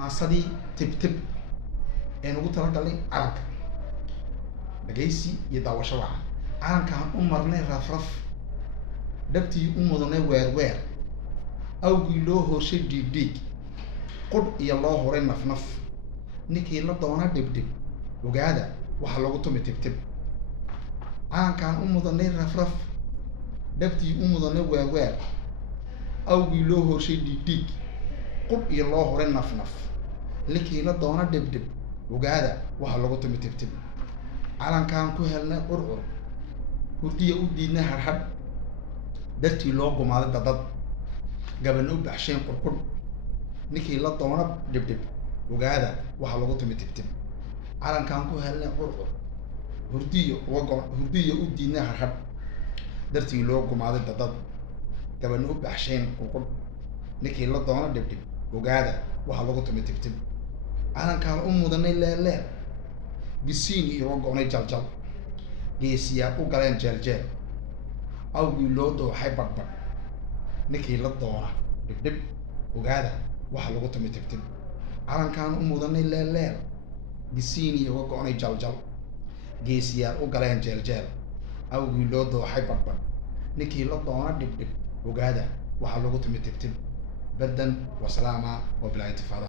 maasadii tibtib ee ugu talagalay calanka dhageysi iyo daawasho wacan calankaan u marnay rafraf dhabtii u mudanay weerweer awgii loo hooshay dhiigdhiig qudh iyo loo horay nafnaf ninkii la doona dhibdhib ogaada waxa lagu tumi tibtib calankaan u mudanay rafraf dhabtii u mudanay weerweer awgii loo hooshay dhiigdhiig qudh iyo loo horay nafnaf ninkii la doona dhibdhib ogaada waxa lagu tumi tibtib calankaan ku helnay curcur hurdiya u diidnay harhadh dartii loo gumaaday dadad gabana u baxsheen qurqudh ninkii la doona dhibdhib ogaada waxa lagu tumi tibtib calankaan ku helnay curcur hurdiya u diidnay harhadh dartii loo gumaaday dadad gabana u baxsheen qurqudh ninkii la doona dhibdhib ogaada waxa lagu tumi tibtib calankaan u mudanay leeleer bisiin iyo go'nay jaljal geesiyaa u galeen jeeljeel awgii loo dooxay badhbadh ninkii la doona dhibdhib ogaada waxa lagu tumi tibtib calankaan u mudanay leeleer bisiin iyo go'nay jaljal geesiyaa u galeen jeeljeel awgii loo dooxay badhbadh ninkii la doona dhibdhib ogaada waxa lagu tumi tibtib badan wasalaama wabilaa intifaada